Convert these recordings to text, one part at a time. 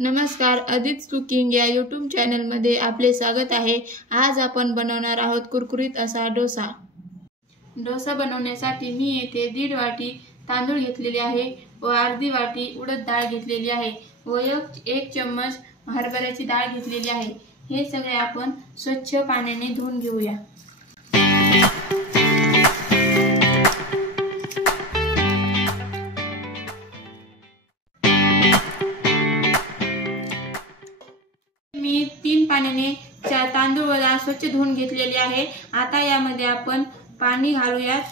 नमस्कार, अदित कुकिंग या यूट्यूब चॅनलमध्ये आपले स्वागत आहे। आज आपण बनवणार आहोत कुरकुरीत असा डोसा। डोसा बनवण्यासाठी मी येथे 1.5 वाटी तांदूळ घेतलेले आहे व अर्धी वाटी उडद डाळ घेतलेली आहे व 1 चम्मच हरभऱ्याची डाळ घेतलेली आहे। हे सगळे आपण स्वच्छ पाण्याने धुवून घेऊया। मी 3 पाण्याने तांदूळ व डाळ स्वच्छ धुवून घेतलेले आहे। आता यामध्ये आपण पाणी घालूयात।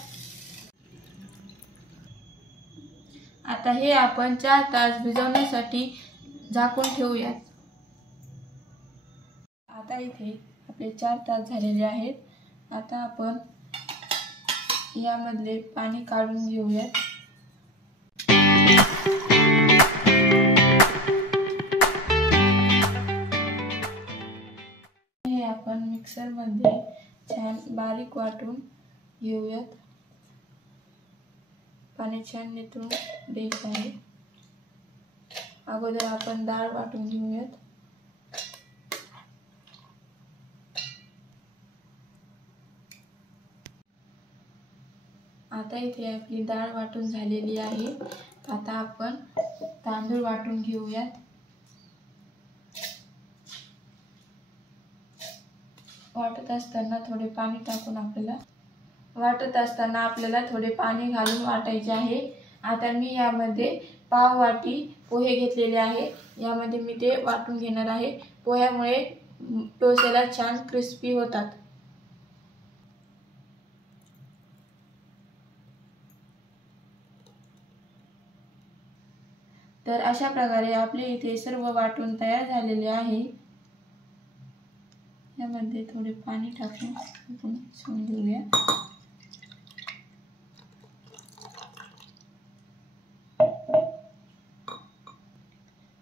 आता हे आपण 4 तास भिजवण्यासाठी झाकून ठेवूयात। आता इथे आपले 4 तास झालेले आहेत। आता आपण यामधले पाणी काढून घेऊयात। हे आपण मिक्सर मध्ये छान बारीक वाटून घेऊयात। पाणी छान निथळून द्यायचं आहे। अगोदर आपण डाळ वाटून घेऊयात। आता इथे आपली डाळ वाटून झालेली आहे। आता आपण तांदूळ वाटून घेऊयात। वाटत असताना आपल्याला थोडे पाणी घालून वाटायचे आहे। आता मी यामध्ये पाव वाटी पोहे घेतलेले आहे। यामध्ये मी ते वाटून घेणार आहे। पोह्यामुळे डोस्याला छान क्रिस्पी होतात। तर अशा प्रकारे आपले इथे सर्व वाटून तयार झालेले आहे। यामध्ये थोडे पाणी टाकून आपण शिजवून घेऊया।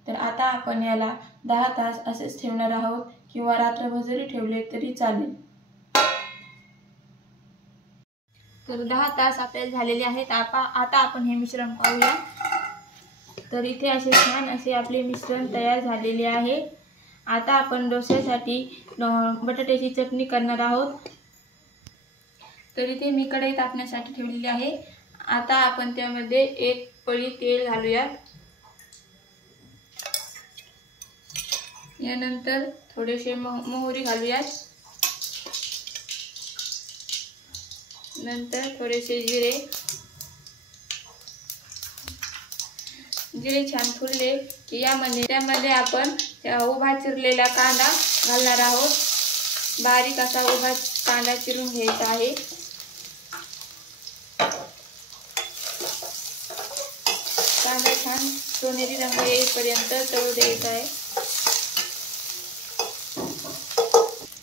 तर आता आपण याला 10 तास असेच ठेवणार आहोत किंवा रात्रभर जरी ठेवले तरी चालेल। तर 10 तास आपल्याला झालेले आहेत। आता आपण हे मिश्रण पाहूया। तर इथे असे छान असे आपले मिश्रण तयार झालेले आहे। आता आपण डोस्यासाठी बटाट्याची चटणी करणार आहोत। तर इथे मी कढई तापण्यासाठी ठेवलेली आहे। आता आपण त्यामध्ये 1 पळी तेल घालूया। यानंतर थोडेसे मोहरी घालूया। नंतर थोडेसे जिरे छान फुलले की त्यामध्ये आपण उभा चिरलेला कांदा घालणार आहोत। बारीक असा उभा कांदा चिरून घ्यायचा आहे। कांदा छान सोनेरी रंग येईपर्यंत तळू द्यायचा आहे।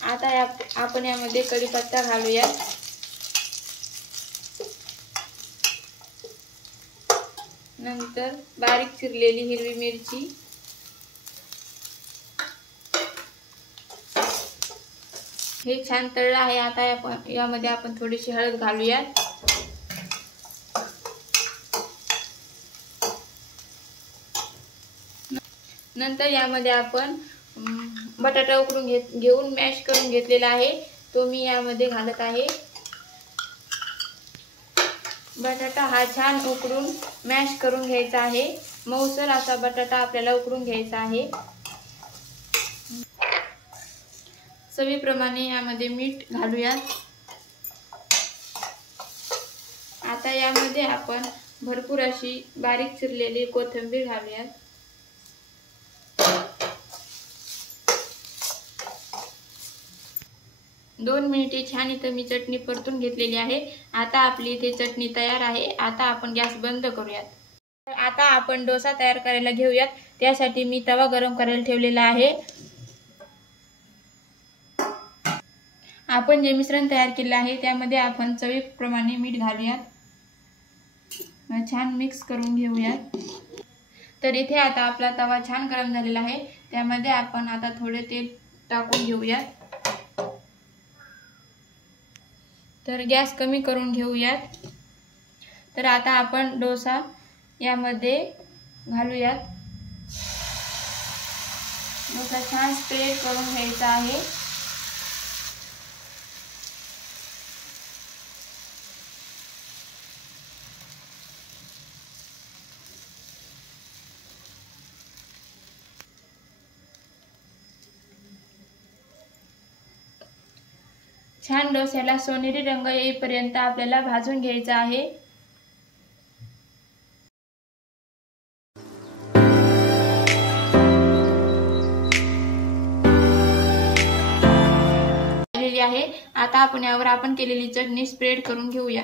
आता आपण यामध्ये कढीपत्ता घालूया। नंतर बारीक चिरलेली हिरवी मिरची, हे छान तळलं आहे। आता यामध्ये आपण थोडीशी हळद घालूया। नंतर यामध्ये आपण बटाटा उकडून घेऊन मॅश करून घेतलेला आहे, तो मी यामध्ये घालत आहे। बटाटा हा छान उकडून मॅश करून घ्यायचा आहे। मऊसर असा बटाटा आपल्याला उकडून घ्यायचा आहे। चवीप्रमाणे यामध्ये मीठ घालूया। आता यामध्ये आपण भरपूर अशी बारीक चिरलेली कोथिंबीर घालूया। 2 मिनिटे छान इथे मी चटणी परतून घेतलेली आहे। आता आपली इथे चटणी तयार आहे। आता आपण गॅस बंद करूयात। आता आपण डोसा तयार करायला घेऊयात। त्यासाठी मी तवा गरम करायला ठेवलेला आहे। आपण जे मिश्रण तयार केले आहे त्यामध्ये आपण चवीप्रमाणे मीठ घालूयात। छान मिक्स करून घेऊयात। तर इथे आता आपला तवा छान गरम झालेला आहे। त्यामध्ये आपण आता थोडे तेल टाकून घेऊयात। तर गॅस कमी करून घेऊयात। तर आता आपण डोसा यामध्ये घालूयात। डोसा छान स्प्रेड करून घ्यायचा आहे। छान डोस्याला सोनेरी रंग येईपर्यंत आपल्याला भाजून घ्यायचा आहे। आहे आता आपण यावर आपण केलेली चटणी स्प्रेड करून घेऊया।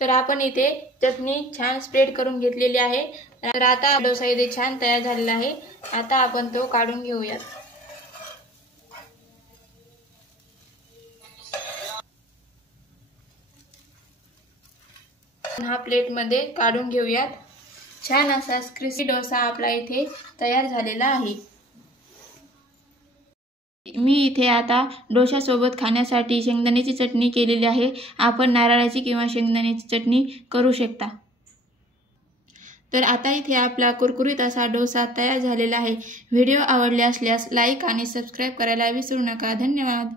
तर आपण इथे चटणी छान स्प्रेड करून घेतलेली आहे। तर आता डोसा इथे छान तयार झालेला आहे। आता आपण तो काढून घेऊया। हा प्लेट मध्ये काढून घेऊयात। छान असा क्रिस्पी डोसा आपला इथे तयार झालेला आहे। मी इथे आता डोशासोबत खाण्यासाठी शेंगदाण्याची चटणी केलेली आहे। आपण नारळाची किंवा शेंगदाण्याची चटणी करू शकता। तर आता इथे आपला कुरकुरीत असा डोसा तयार झालेला आहे। व्हिडिओ आवडले असल्यास लाईक आणि सबस्क्राइब करायला विसरू नका। धन्यवाद।